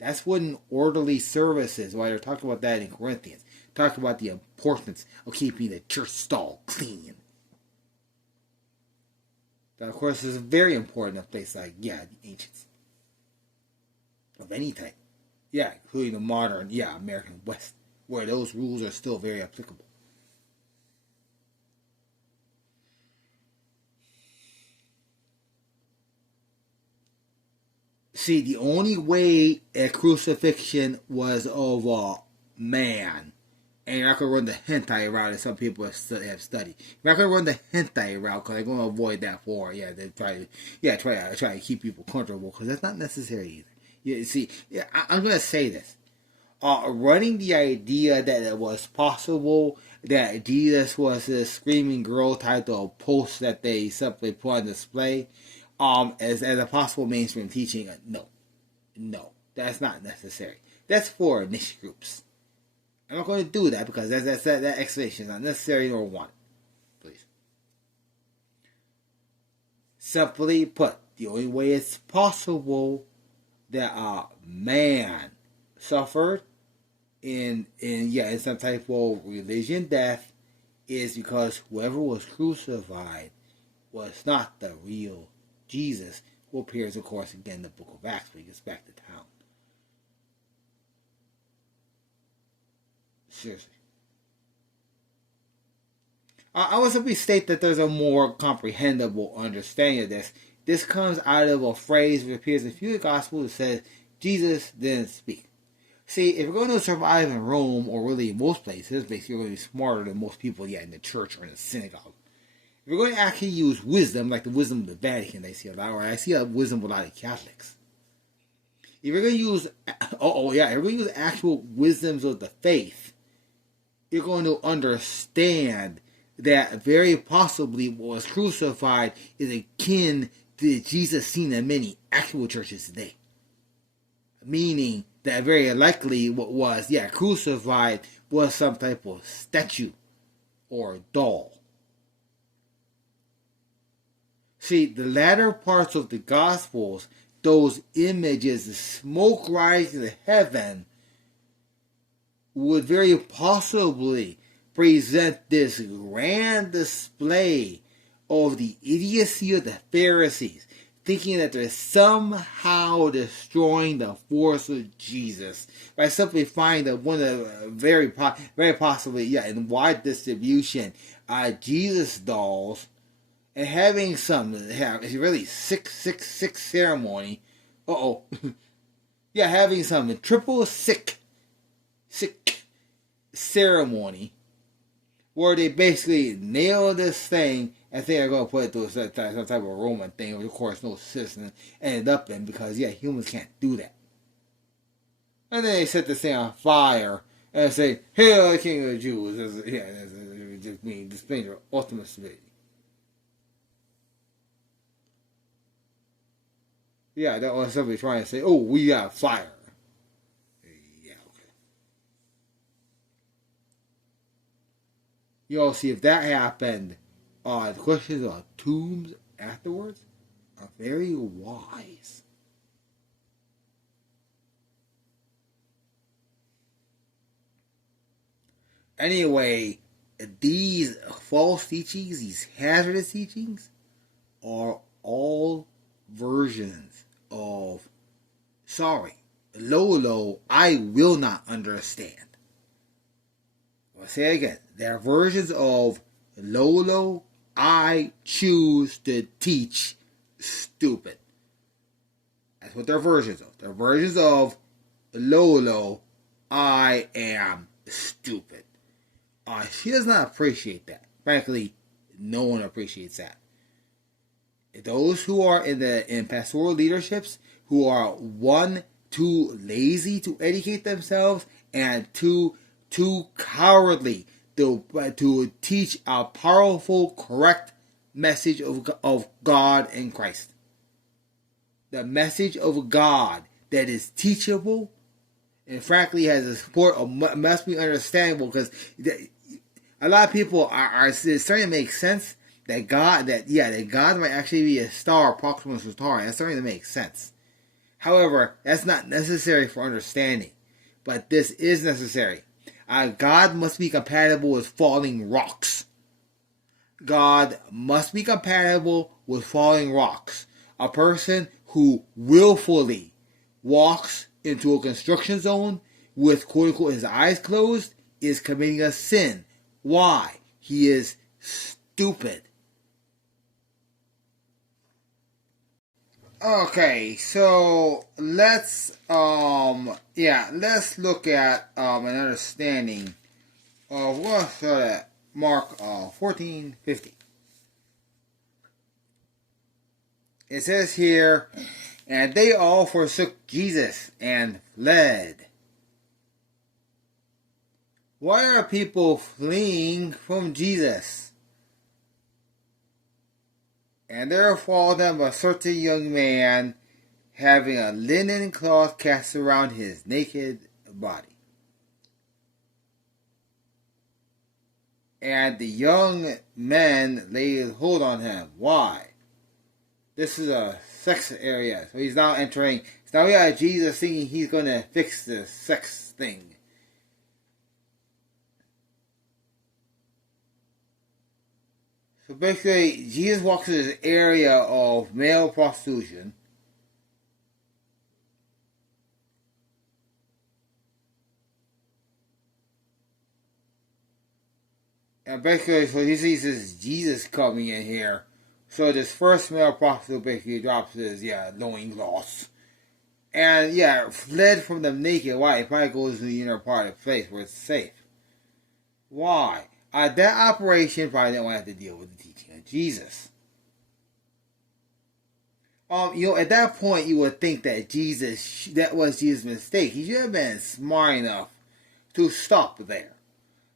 That's what an orderly service is. Why they're talking about that in Corinthians. Talking about the importance of keeping the church stall clean. That, of course, is very important in a place like, the ancients. Of any type. Yeah, including the modern, American West, where those rules are still very applicable. See, the only way a crucifixion was of a man, and you're not going to run the hentai route as some people have studied. You're not going to run the hentai route because they're going to avoid that for, they try to keep people comfortable, because that's not necessary either. You see, I'm going to say this. Running the idea that it was possible that Jesus was a screaming girl title of post that they simply put on display, as a possible mainstream teaching, no, that's not necessary. That's for niche groups. I'm not going to do that because that explanation is not necessary nor wanted. Please. Simply put, the only way it's possible that a man suffered in some type of religion death is because whoever was crucified was not the real Jesus, who appears, of course, again in the book of Acts when he gets back to town. Seriously. I will simply state that there's a more comprehensible understanding of this. This comes out of a phrase that appears in a few of the Gospels that says, Jesus didn't speak. See, if you're going to survive in Rome, or really in most places, basically you're going to be smarter than most people in the church or in the synagogue. If you're going to actually use wisdom, like the wisdom of the Vatican, they see a lot, or I see a wisdom with a lot of Catholics. If you're going to use, if you're going to use actual wisdoms of the faith, you're going to understand that very possibly what was crucified is akin to Jesus seen in many actual churches today. Meaning that very likely what was, crucified was some type of statue or doll. See, the latter parts of the Gospels, those images, the smoke rising to heaven, would very possibly present this grand display of the idiocy of the Pharisees, thinking that they're somehow destroying the force of Jesus by simply finding that one of the very possibly, in wide distribution, Jesus dolls, and having some really sick ceremony. Having some triple sick ceremony where they basically nail this thing and think they're going to put it through some type of Roman thing, which of course no citizen ended up in because humans can't do that. And then they set this thing on fire and say, "Hail the King of the Jews!" It just means displaying their ultimate stupidity. That was somebody trying to say, "Oh, we got fire." See, if that happened, the questions of tombs afterwards are very wise. Anyway, these false teachings, these hazardous teachings, are all versions of, Lolo, I will not understand. I'll say it again. They're versions of Lolo, I choose to teach stupid. That's what they're versions of. They're versions of Lolo, I am stupid. She does not appreciate that. Frankly, no one appreciates that. Those who are in pastoral leaderships, who are too lazy to educate themselves, and too cowardly to teach a powerful, correct message of God and Christ. The message of God that is teachable and frankly has a support of must be understandable, because a lot of people are starting to make sense that God might actually be a star, Proximus Centauri. That's starting to make sense. However, that's not necessary for understanding. But this is necessary. God must be compatible with falling rocks. God must be compatible with falling rocks. A person who willfully walks into a construction zone with quote unquote his eyes closed is committing a sin. Why? He is stupid. Okay, so let's look at an understanding of what's that Mark 14:50. It says here, and they all forsook Jesus and fled. Why are people fleeing from Jesus? And there followed them a certain young man, having a linen cloth cast around his naked body. And the young men laid hold on him. Why? This is a sex area. So he's now entering. So now we got Jesus thinking he's going to fix the sex thing. So basically, Jesus walks in this area of male prostitution. And basically, so he sees this Jesus coming in here. So this first male prostitute basically drops his, loincloths. And, fled from them naked. Why? He probably goes to the inner part of the place where it's safe. Why? That operation probably didn't want to have to deal with the teaching of Jesus. At that point, you would think that that was Jesus' mistake. He should have been smart enough to stop there.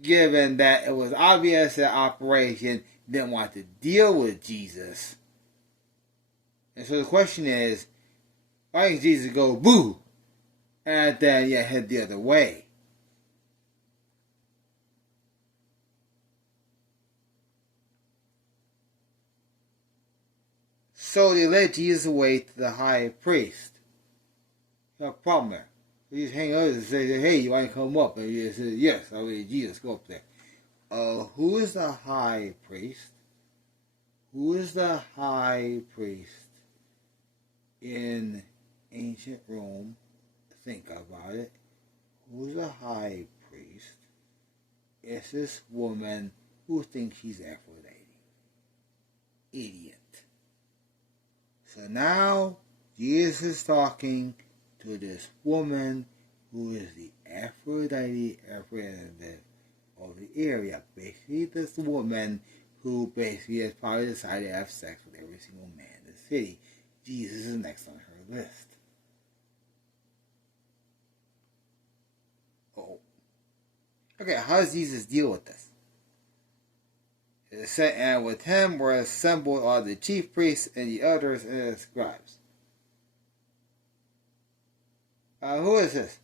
Given that it was obvious that operation didn't want to deal with Jesus. And so the question is, why didn't Jesus go boo? And then, head the other way? So they led Jesus away to the high priest. No problem there. They just hang out and say, hey, you want to come up? And he says, yes, I will. Jesus, go up there. Who is the high priest? Who is the high priest in ancient Rome? Think about it. Who's the high priest? It's this woman who thinks she's Aphrodite. Idiot. So now, Jesus is talking to this woman who is the Aphrodite representative of the area. Basically, this woman who basically has probably decided to have sex with every single man in the city. Jesus is next on her list. Oh. Okay, how does Jesus deal with this? It said, and with him were assembled all the chief priests and the elders and the scribes. Who is this?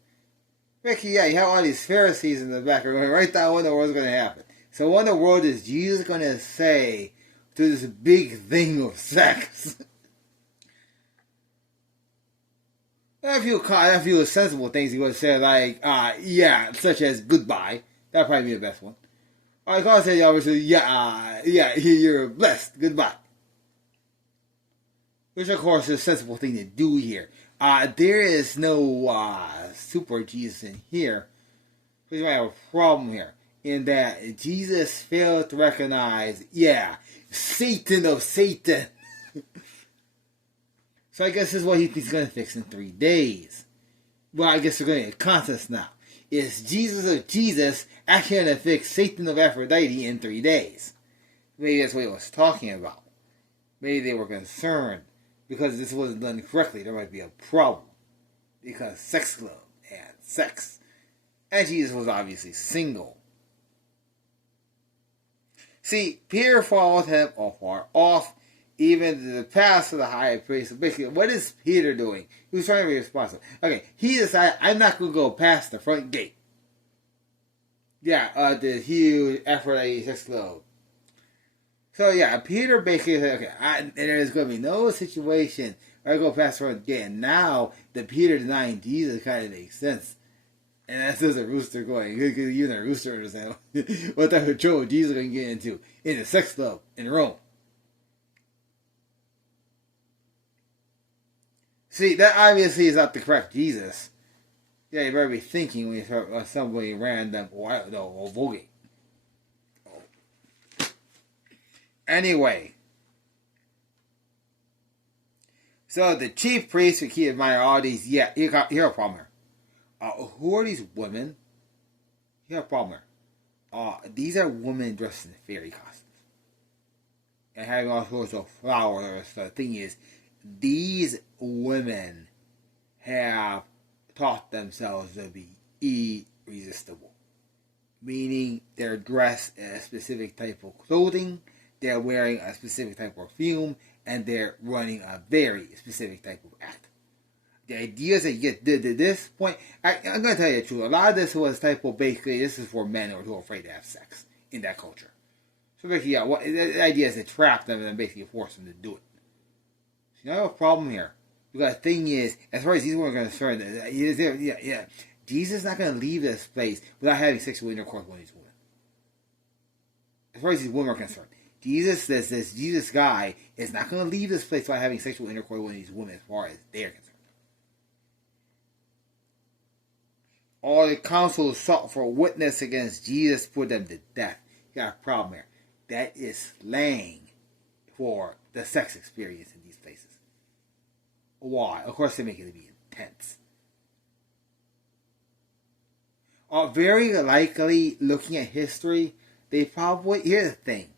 Ricky, you have all these Pharisees in the back. We're going to write down what in the world is going to happen. So what in the world is Jesus going to say to this big thing of sex? A few sensible things he would say, like, such as goodbye. That'd probably be the best one. I can't say obviously, you're blessed. Goodbye. Which, of course, is a sensible thing to do here. There is no super Jesus in here. We might have a problem here. In that Jesus failed to recognize, Satan of Satan. So I guess this is what he's going to fix in 3 days. Well, I guess we're going to get a contest now. Is Jesus of Jesus actually going to fix Satan of Aphrodite in 3 days? Maybe that's what he was talking about. Maybe they were concerned because this wasn't done correctly. There might be a problem. Because sex club and sex. And Jesus was obviously single. See, Peter followed him afar off, even to the pass of the high priest. So basically, what is Peter doing? He was trying to be responsible. Okay, he decided, I'm not going to go past the front gate. The huge Aphrodite sex club. So Peter basically said, okay, there's going to be no situation I go fast forward again. Now, the Peter denying Jesus kind of makes sense. And that's just a rooster going. Because even a rooster understand what type of trouble Jesus is going to get into. In a sex club in Rome. See, that obviously is not the correct Jesus. Yeah, you better be thinking when you start somebody random or I don't know, or voguing. Anyway. So the chief priest would keep in mind all these. Yeah, you have a problem here. Who are these women? You have a problem here. These are women dressed in fairy costumes. And having all sorts of flowers. The thing is, these women have taught themselves to be irresistible. Meaning they're dressed in a specific type of clothing, they're wearing a specific type of perfume, and they're running a very specific type of act. The idea is that you get to this point, I'm going to tell you the truth. A lot of this was type of basically, this is for men who are afraid to have sex in that culture. So basically, yeah, the idea is to trap them and then basically force them to do it. So you have a problem here. Because the thing is, as far as these women are concerned, Jesus is not going to leave this place without having sexual intercourse with these women. As far as these women are concerned. Jesus says this Jesus guy is not going to leave this place without having sexual intercourse with these women as far as they're concerned. All the council sought for a witness against Jesus, put them to death. You got a problem here. That is slang for the sex experience in these places. Why? Of course they make it to be intense. Very likely, looking at history, they probably, here's the thing.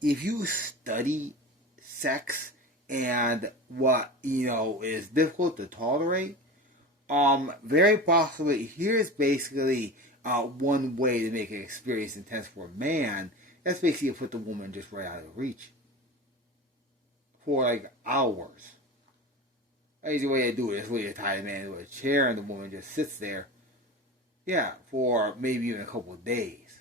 If you study sex and what, is difficult to tolerate, very possibly, here's basically one way to make an experience intense for a man. That's basically to put the woman just right out of reach. For like hours. That's the way to do it. That's the way to tie the man to a chair and the woman just sits there. Yeah, for maybe even a couple of days.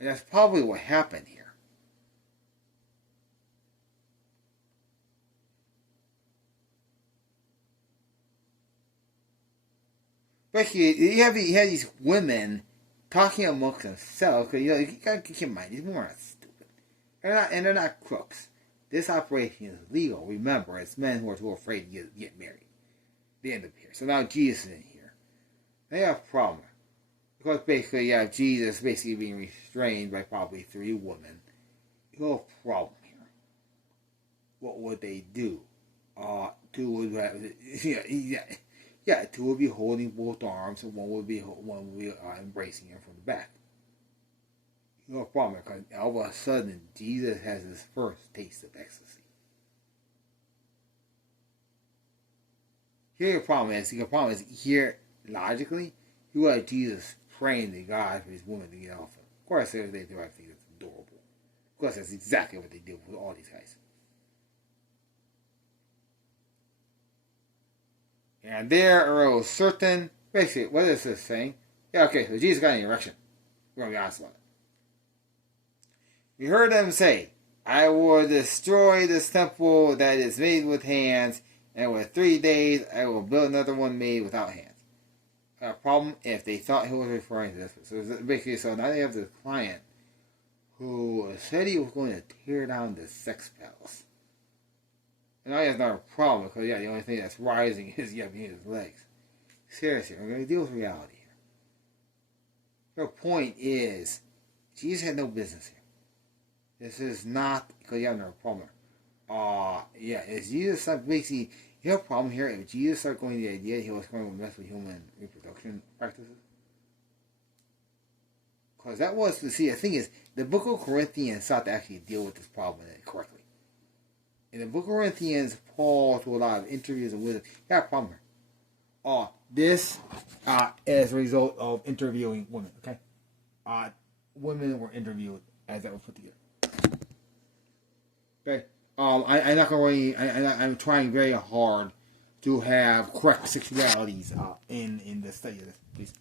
And that's probably what happened here. Basically, you have these women talking amongst themselves. Because, you gotta keep in mind, these women are not stupid. They're not crooks. This operation is legal. Remember, it's men who are too afraid to get married. They end up here. So now Jesus is in here. They have a problem. Because basically, you have Jesus basically being restrained by probably 3 women. You have a problem here. What would they do? 2 would have, two would be holding both arms, and one would be embracing him from the back. You have a problem because all of a sudden Jesus has his first taste of ecstasy. Here the problem is here logically you have Jesus praying to God for these women to get off him. Of course, they do everything that's adorable. Of course, that's exactly what they did with all these guys. And there arose certain, basically, what is this saying? Yeah, okay, so Jesus got an erection. We're going to be honest about it. We heard them say, I will destroy this temple that is made with hands, and with 3 days I will build another one made without hands. A problem if they thought he was referring to this. So basically, so now they have this client who said he was going to tear down the sex palace. And now he has another problem because the only thing that's rising is behind his legs. Seriously, we're going to deal with reality here. Your point is, Jesus had no business here. This is not because you have another problem. Is Jesus basically, you have a problem here if Jesus started going to the idea he was going to mess with human reproduction practices? Because that was, the thing is, the book of Corinthians sought to actually deal with this problem correctly. In the book of Corinthians, Paul, through a lot of interviews and wisdom, he had a problem here. This is a result of interviewing women, okay? Women were interviewed as that was put together. Okay? I'm not going to really, I'm trying very hard to have correct sexualities in the study of this, please.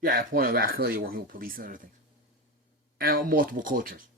Yeah, I pointed back earlier working with police and other things. and multiple cultures.